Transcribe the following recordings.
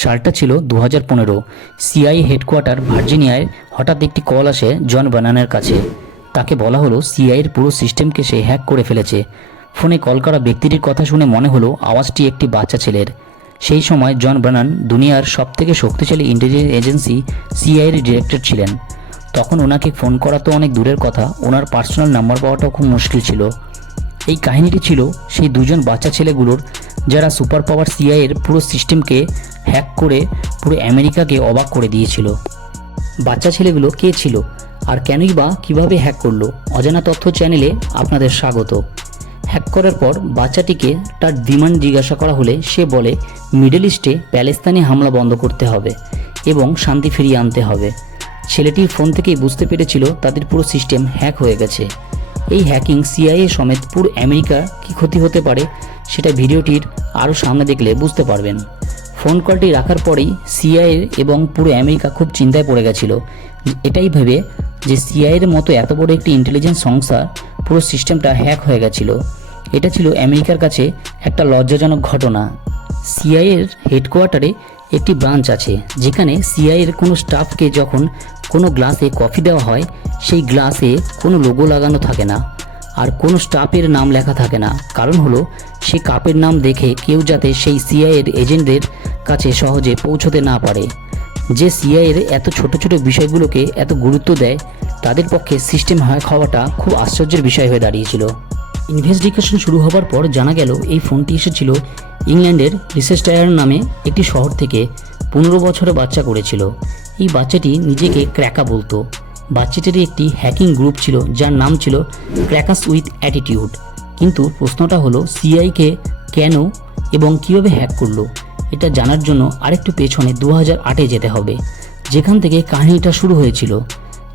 সালটা ছিল 2015। CIA headquarter ভার্জিনিয়ায় হঠাৎ একটি কল আসে জন বার্নানের কাছে। তাকে বলা হলো সিআইএর পুরো সিস্টেমকে সে হ্যাক করে ফেলেছে। ফোনে কল করা ব্যক্তিটির কথা শুনে মনে হলো আওয়াজটি একটি বাচ্চা ছেলের। সেই সময় জন বার্নান দুনিয়ার সবথেকে শক্তিশালী ইন্টেলিজেন্স এজেন্সি সিআইএর ডিরেক্টর ছিলেন। তখন ওনাকে ফোন করা তো অনেক দূরের কথা, ওনার পার্সোনাল নাম্বার পাওয়াটাও খুব মুশকিল ছিল। এই কাহিনীটি ছিল সেই দুজন বাচ্চা ছেলেগুলোর, যারা সুপার পাওয়ার সিআইএর পুরো সিস্টেমকে হ্যাক করে পুরো আমেরিকাকে অবাক করে দিয়েছিল। বাচ্চা ছেলেগুলো কে ছিল আর কেনই বা কীভাবে হ্যাক করলো? অজানা তথ্য চ্যানেলে আপনাদের স্বাগত। হ্যাক করার পর বাচ্চাটিকে তার ডিমান্ড জিজ্ঞাসা করা হলে সে বলে মিডল ইস্টে প্যালেস্তাইনে হামলা বন্ধ করতে হবে এবং শান্তি ফিরিয়ে আনতে হবে। ছেলেটির ফোন থেকেই বুঝতে পেরেছিল তাদের পুরো সিস্টেম হ্যাক হয়ে গেছে। এই হ্যাকিং সিআইএ সমেত পুরো আমেরিকা কী ক্ষতি হতে পারে সেটা ভিডিওটির আরও সামনে দেখলে বুঝতে পারবেন। ফোন কলটি রাখার পরেই সিআইএ এবং পুরো আমেরিকা খুব চিন্তায় পড়ে গেছিল, এটাই ভেবে যে সিআইএর মতো এত বড় একটি ইন্টেলিজেন্স সংস্থা পুরো সিস্টেমটা হ্যাক হয়ে গেছিল। এটা ছিল আমেরিকার কাছে একটা লজ্জাজনক ঘটনা। সিআইএর হেডকোয়ার্টারে একটি ব্রাঞ্চ আছে, যেখানে সিআইএর কোনো স্টাফকে যখন কোনো গ্লাসে কফি দেওয়া হয় সেই গ্লাসে কোনো লোগো লাগানো থাকে না আর কোনো স্টাফের নাম লেখা থাকে না। কারণ হলো সেই কাপের নাম দেখে কেউ যাতে সেই সিআইএর এজেন্টদের কাছে সহজে পৌঁছতে না পারে। যে সিআইএর এত ছোট ছোট বিষয়গুলোকে এত গুরুত্ব দেয়, তাদের পক্ষে সিস্টেম হ্যাক হওয়াটা খুব আশ্চর্যের বিষয় হয়ে দাঁড়িয়েছিল। ইনভেস্টিগেশন শুরু হবার পর জানা গেল এই ফোনটি এসেছিল ইংল্যান্ডের লিসেস্টায়ার নামে একটি শহর থেকে। 15 বছরের বাচ্চা করেছিল। এই বাচ্চাটি নিজেকে ক্র্যাকা বলতো। বাচ্চাটির একটি হ্যাকিং গ্রুপ ছিল যার নাম ছিল ক্র্যাকাস উইথ অ্যাটিটিউড। কিন্তু প্রশ্নটা হলো সিআইকে কেন এবং কিভাবে হ্যাক করলো? এটা জানার জন্য আরেকটু পেছনে 2008-এ যেতে হবে, যেখান থেকে কাহিনীটা শুরু হয়েছিল।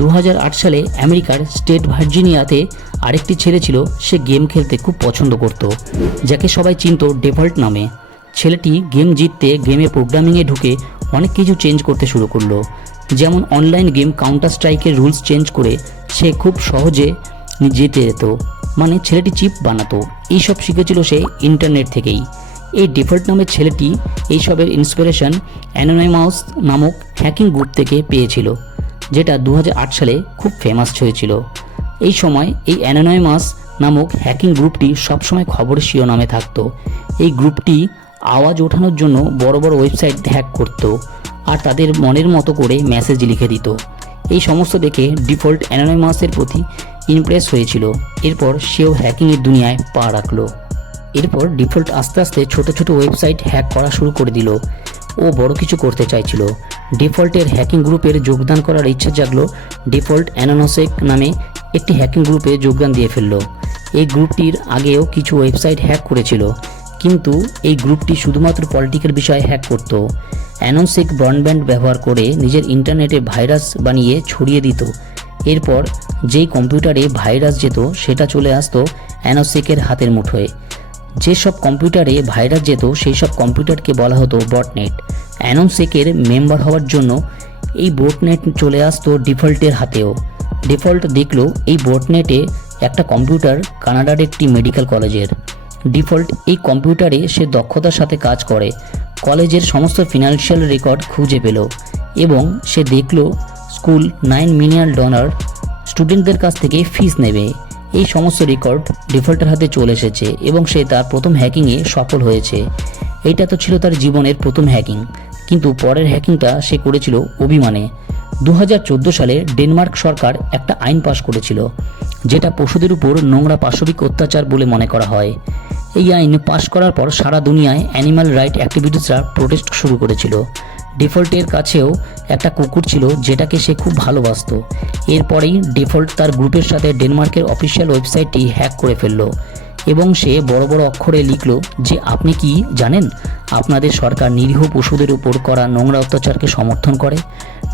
2008 সালে আমেরিকার স্টেট ভার্জিনিয়াতে আরেকটি ছেলে ছিল, সে গেম খেলতে খুব পছন্দ করত, যাকে সবাই চিনত ডেফল্ট নামে। ছেলেটি গেম জিততে গেমে প্রোগ্রামিংয়ে ঢুকে অনেক কিছু চেঞ্জ করতে শুরু করলো। যেমন অনলাইন গেম কাউন্টার স্ট্রাইকের রুলস চেঞ্জ করে সে খুব সহজে জিতে যেত, মানে ছেলেটি চিপ বানাতো। এইসব শিখেছিল সে ইন্টারনেট থেকেই। এই ডিফল্ট নামের ছেলেটি এইসবের ইন্সপিরেশন অ্যানোনিমাস নামক হ্যাকিং গ্রুপ থেকে পেয়েছিল, যেটা 2008 সালে খুব ফেমাস হয়েছিল। এই সময় এই অ্যানোনিমাস নামক হ্যাকিং গ্রুপটি সবসময় খবরের শিরোনামে থাকতো। এই গ্রুপটি আওয়াজ ওঠানোর জন্য বড় বড় ওয়েবসাইট হ্যাক করত আর তাদের মনের মতো করে মেসেজ লিখে দিত। এই সমস্ত দেখে ডিফল্ট অ্যানোনিমাসের প্রতি ইমপ্রেস হয়েছিল। এরপর সেও হ্যাকিংয়ের দুনিয়ায় পা রাখলো। এরপর ডিফল্ট আস্তে আস্তে ছোট ছোট ওয়েবসাইট হ্যাক করা শুরু করে দিল। ও বড় কিছু করতে চাইছিল। ডিফল্টের হ্যাকিং গ্রুপের যোগদান করার ইচ্ছা জাগলো। ডিফল্ট অ্যানোনসেক নামে একটি হ্যাকিং গ্রুপে যোগদান দিয়ে ফেলল। এই গ্রুপটির আগেও কিছু ওয়েবসাইট হ্যাক করেছিল, কিন্তু এই গ্রুপটি শুধুমাত্র পলিটিক্যাল বিষয়ে হ্যাক করত। অ্যানোনসেক ব্রডব্যান্ড ব্যবহার করে নিজের ইন্টারনেটে ভাইরাস বানিয়ে ছড়িয়ে দিত। এরপর যেই কম্পিউটারে ভাইরাস যেত সেটা চলে আসতো অ্যানোনসেকের হাতের মুঠোয়। যেসব কম্পিউটারে ভাইরাস যেত সেই সব কম্পিউটারকে বলা হতো বটনেট। অ্যানোনসেকের মেম্বার হওয়ার জন্য এই বটনেট চলে আসতো ডিফল্টের হাতেও। ডিফল্ট দেখলো এই বটনেটে একটা কম্পিউটার কানাডার একটি মেডিকেল কলেজের। ডিফল্ট এই কম্পিউটারে সে দক্ষতার সাথে কাজ করে কলেজের সমস্ত ফিনান্সিয়াল রেকর্ড খুঁজে পেল এবং সে দেখলো স্কুল $9 মিলিয়ন স্টুডেন্টদের কাছ থেকে ফিস নেবে। এই সমস্ত রেকর্ড ডিফল্টের হাতে চলে এসেছে এবং সে তার প্রথম হ্যাকিংয়ে সফল হয়েছে। এইটা তো ছিল তার জীবনের প্রথম হ্যাকিং, কিন্তু পরের হ্যাকিংটা সে করেছিল অভিমানে। 2014 সালে ডেনমার্ক সরকার একটা আইন পাশ করেছিল, যেটা পশুদের উপর নোংরা পাশবিক অত্যাচার বলে মনে করা হয়। এই আইন পাশ করার পর সারা দুনিয়ায় অ্যানিমাল রাইট অ্যাক্টিভিস্টরা প্রোটেস্ট শুরু করেছিল। ডিফল্টের কাছেও একটা কুকুর ছিল যেটাকে সে খুব ভালোবাসতো। এরপরেই ডিফল্ট তার গ্রুপের সাথে ডেনমার্কের অফিসিয়াল ওয়েবসাইটটি হ্যাক করে ফেলল এবং সে বড় বড় অক্ষরে লিখল যে আপনি কি জানেন আপনাদের সরকার নিরীহ পশুদের উপর করা নোংরা অত্যাচারকে সমর্থন করে।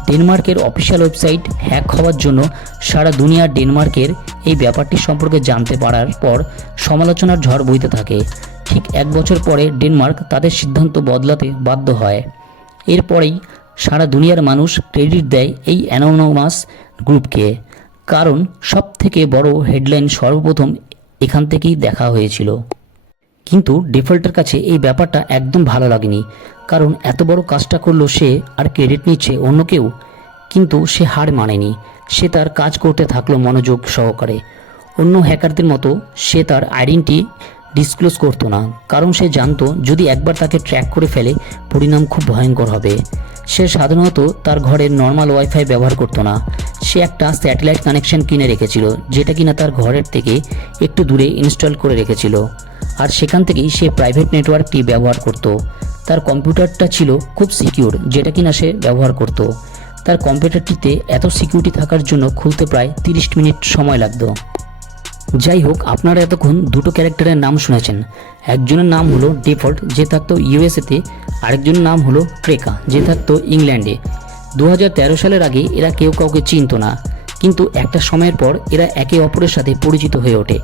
ডেনমার্কের অফিসিয়াল ওয়েবসাইট হ্যাক হওয়ার জন্য সারা দুনিয়ার ডেনমার্কের এই ব্যাপারটি সম্পর্কে জানতে পারার পর সমালোচনার ঝড় বইতে থাকে। ঠিক 1 বছর পরে ডেনমার্ক তাদের সিদ্ধান্ত বদলাতে বাধ্য হয়। এরপরেই সারা দুনিয়ার মানুষ ক্রেডিট দেয় এই অ্যানোনিমাস গ্রুপকে, কারণ সব থেকে বড় হেডলাইন সর্বপ্রথম এখান থেকেই দেখা হয়েছিল। কিন্তু ডিফল্টের কাছে এই ব্যাপারটা একদম ভালো লাগেনি, কারণ এত বড় কাজটা করলো সে, আর ক্রেডিট নিচ্ছে অন্য কেউ। কিন্তু সে হার মানেনি, সে তার কাজ করতে থাকলো মনোযোগ সহকারে। অন্য হ্যাকারদের মতো সে তার আইডেন্টি ডিসক্লোজ করতো না, কারণ সে জানতো যদি একবার তাকে ট্র্যাক করে ফেলে পরিণাম খুব ভয়ঙ্কর হবে। সে সাধারণত তার ঘরের নর্মাল ওয়াইফাই ব্যবহার করতো না, সে একটা স্যাটেলাইট কানেকশন কিনে রেখেছিল, যেটা কিনা তার ঘরের থেকে একটু দূরে ইনস্টল করে রেখেছিল, আর সেখান থেকেই সে প্রাইভেট নেটওয়ার্কটি ব্যবহার করত। তার কম্পিউটারটা ছিল খুব সিকিউর, যেটা কিনা সে ব্যবহার করত। তার কম্পিউটারটিতে এত সিকিউরিটি থাকার জন্য খুলতে প্রায় 30 মিনিট সময় লাগতো। যাই হোক, আপনারা এতক্ষণ দুটো ক্যারেক্টারের নাম শুনেছেন। একজনের নাম হলো ডিফল্ট, যে থাকতো ইউএসএতে, আরেকজনের নাম হলো ক্রেকা, যে থাকতো ইংল্যান্ডে। 2013 সালের আগে এরা কেউ কাউকে চিনত না, কিন্তু একটা সময়ের পর এরা একে অপরের সাথে পরিচিত হয়ে ওঠে।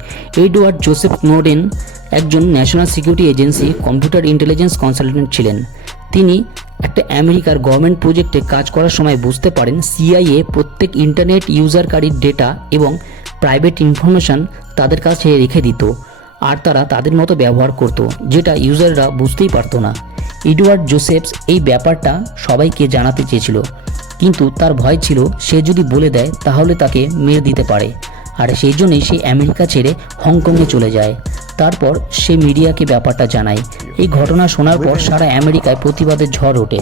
এডওয়ার্ড জোসেফ স্নোডেন একজন national security agency computer intelligence consultant ছিলেন। তিনি একটা আমেরিকার গভর্নমেন্ট প্রজেক্টে কাজ করার সময় বুঝতে পারেন সিআইএ প্রত্যেক ইন্টারনেট ইউজারকারীর ডেটা এবং প্রাইভেট ইনফরমেশন তাদের কাছে রেখে দিত, আর তারা তাদের মতো ব্যবহার করত, যেটা ইউজাররা বুঝতেই পারতো না। এডওয়ার্ড জোসেফস এই ব্যাপারটা সবাইকে জানাতে চেয়েছিল, কিন্তু তার ভয় ছিল সে যদি বলে দেয় তাহলে তাকে মেরে দিতে পারে, আর সেই জন্যই সে আমেরিকা ছেড়ে হংকংয়ে চলে যায়। তারপর সে মিডিয়াকে ব্যাপারটা জানায়। এই ঘটনা শোনার পর সারা আমেরিকায় প্রতিবাদের ঝড় ওঠে।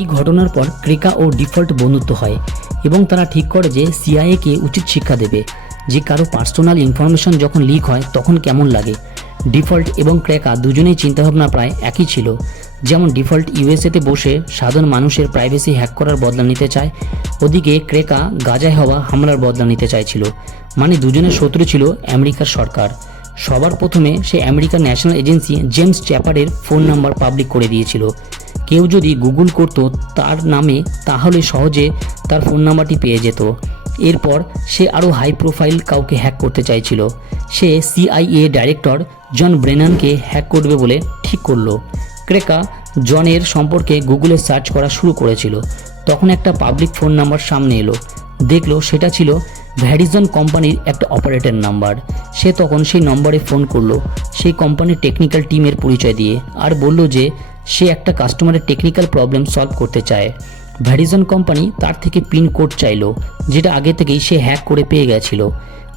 এই ঘটনার পর ক্রেকা ও ডিফল্ট বন্ধুত্ব হয় এবং তারা ঠিক করে যে সিআইএকে উচিত শিক্ষা দেবে, যে কারো পার্সোনাল ইনফরমেশন যখন লিক হয় তখন কেমন লাগে। ডিফল্ট এবং ক্রেকা দুজনেই চিন্তাভাবনা প্রায় একই ছিল। যেমন ডিফল্ট ইউএসএতে বসে সাধারণ মানুষের প্রাইভেসি হ্যাক করার বদলা নিতে চায়, ওদিকে ক্রেকা গাজায় হওয়া হামলার বদলা নিতে চাইছিল। মানে দুজনের শত্রু ছিল আমেরিকার সরকার। সবার প্রথমে সে আমেরিকার ন্যাশনাল এজেন্সি জেমস চ্যাপারের ফোন নাম্বার পাবলিক করে দিয়েছিল। কেউ যদি গুগল করত তার নামে তাহলে সহজে তার ফোন নাম্বারটি পেয়ে যেত। এরপর সে আরও হাই প্রোফাইল কাউকে হ্যাক করতে চাইছিল। সে সিআইএ ডাইরেক্টর জন ব্রেনানকে হ্যাক করবে বলে ঠিক করলো। ক্রেকা জনের সম্পর্কে গুগলে সার্চ করা শুরু করেছিল। তখন একটা পাবলিক ফোন নাম্বার সামনে এলো, দেখলো সেটা ছিল ভ্যারিজন কোম্পানির একটা অপারেটর নাম্বার। সে তখন সেই নম্বরে ফোন করলো সেই কোম্পানির টেকনিক্যাল টিমের পরিচয় দিয়ে, আর বলল যে সে একটা কাস্টমারের টেকনিক্যাল প্রবলেম সলভ করতে চায়। ভ্যারিজন কোম্পানি তার থেকে পিন কোড চাইলো, যেটা আগে থেকেই সে হ্যাক করে পেয়ে গেছিল।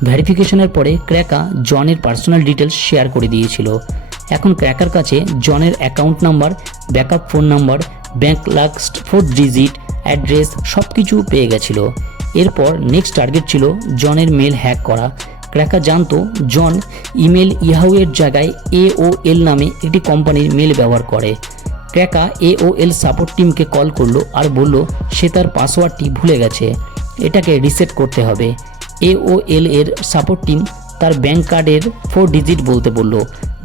ভেরিফিকেশনের পরে ক্র্যাকা জনের পার্সোনাল ডিটেলস শেয়ার করে দিয়েছিল। এখন ক্র্যাকার কাছে জনের account number, backup phone number, bank last 4 digit, address সব কিছু পেয়ে গেছিল। এরপর নেক্সট টার্গেট ছিল জনের মেল হ্যাক করা। ক্র্যাকা জানতো জন ইমেল ইয়াহু-এর জায়গায় AOL নামে একটি কোম্পানির মেল ব্যবহার করে। ক্র্যাকা AOL সাপোর্ট টিমকে কল করলো আর বলল সে তার পাসওয়ার্ডটি ভুলে গেছে, এটাকে রিসেট করতে হবে। AOL এর সাপোর্ট টিম তার ব্যাংক কার্ডের 4 ডিজিট বলতে বলল,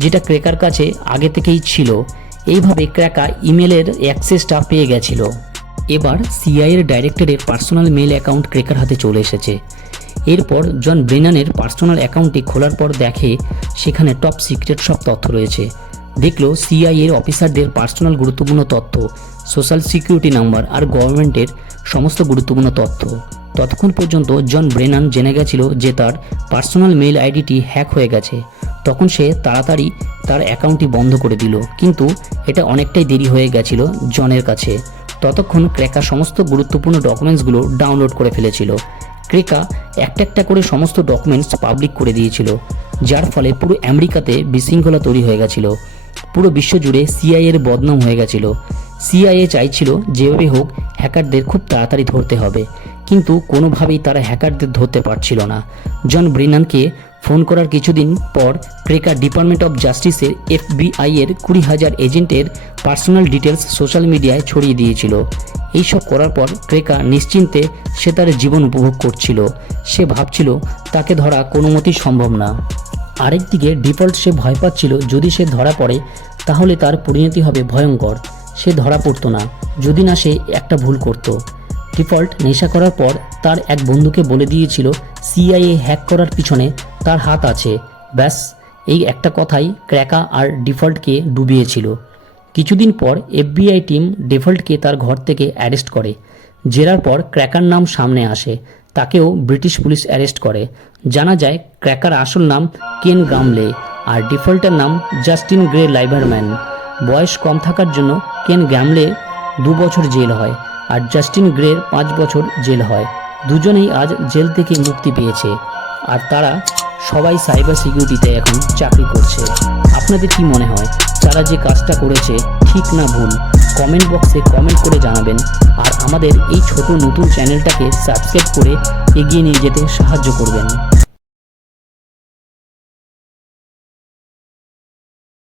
যেটা ক্র্যাকার কাছে আগে থেকেই ছিল। এইভাবে ক্র্যাকা ইমেলের অ্যাক্সেসটা পেয়ে গেছিল। এবার সিআইএর ডাইরেক্টরের পার্সোনাল মেল অ্যাকাউন্ট ক্র্যাকার হাতে চলে এসেছে। এরপর জন ব্রেনানের পার্সোনাল অ্যাকাউন্টটি খোলার পর দেখে সেখানে টপ সিক্রেট সব তথ্য রয়েছে। দেখলো সিআইএর অফিসারদের পার্সোনাল গুরুত্বপূর্ণ তথ্য, সোশ্যাল সিকিউরিটি নাম্বার আর গভর্নমেন্টের সমস্ত গুরুত্বপূর্ণ তথ্য। ততক্ষণ পর্যন্ত জন ব্রেনান জেনে গেছিল যে তার পার্সোনাল মেল আইডিটি হ্যাক হয়ে গেছে। তখন সে তাড়াতাড়ি তার অ্যাকাউন্টটি বন্ধ করে দিল, কিন্তু এটা অনেকটাই দেরি হয়ে গেছিল জনের কাছে। ততক্ষণ ক্র্যাকা সমস্ত গুরুত্বপূর্ণ ডকুমেন্টসগুলো ডাউনলোড করে ফেলেছিল। ক্র্যাকা একটা একটা করে সমস্ত ডকুমেন্টস পাবলিক করে দিয়েছিল, যার ফলে পুরো আমেরিকাতে বিশৃঙ্খলা তৈরি হয়ে গেছিল। পুরো বিশ্বজুড়ে সিআইএর বদনাম হয়ে গেছিল। সিআইএ চাইছিল যেভাবে হোক হ্যাকারদের খুব তাড়াতাড়ি ধরতে হবে, কিন্তু কোনোভাবেই তারা হ্যাকারদের ধরতে পারছিল না। জন ব্রেনানকে ফোন করার কিছুদিন পর ক্র্যাকা ডিপার্টমেন্ট অফ জাস্টিসের FBI এর 20,000 এজেন্টের পার্সোনাল ডিটেলস সোশ্যাল মিডিয়ায় ছড়িয়ে দিয়েছিল। এইসব করার পর ক্র্যাকা নিশ্চিন্তে সে তার জীবন উপভোগ করছিল। সে ভাবছিল তাকে ধরা কোনো মতেই সম্ভব না। আরেকদিকে ডিফল্ট সে ভয় পাচ্ছিল যদি সে ধরা পড়ে তাহলে তার পরিণতি হবে ভয়ঙ্কর। সে ধরা পড়তো না যদি না সে একটা ভুল করত। ডিফল্ট নেশা করার পর তার এক বন্ধুকে বলে দিয়েছিল সিআইএ হ্যাক করার পিছনে তার হাত আছে। ব্যাস, এই একটা কথাই ক্র্যাকা আর ডিফল্টকে ডুবিয়েছিল। কিছুদিন পর FBI টিম ডিফল্টকে তার ঘর থেকে অ্যারেস্ট করে। জেরার পর ক্র্যাকার নাম সামনে আসে, তাকেও ব্রিটিশ পুলিশ অ্যারেস্ট করে। জানা যায় ক্র্যাকার আসল নাম কেন গ্রামলে আর ডিফল্টের নাম জাস্টিন গ্রে লাইভারম্যান। বয়স কম থাকার জন্য কেন গ্যামলে 2 বছর জেল হয় আর জাস্টিন গ্রের 5 বছর জেল হয়। দুজনেই আজ জেল থেকে মুক্তি পেয়েছে আর তারা সবাই সাইবার সিকিউরিটিতে এখন চাকরি করছে। আপনাদের কি মনে হয় তারা যে কাজটা করেছে ঠিক না ভুল? কমেন্ট বক্সে কমেন্ট করে জানাবেন। আর আমাদের এই ছোট নতুন চ্যানেলটাকে সাবস্ক্রাইব করে এগিয়ে নিয়ে যেতে সাহায্য করবেন।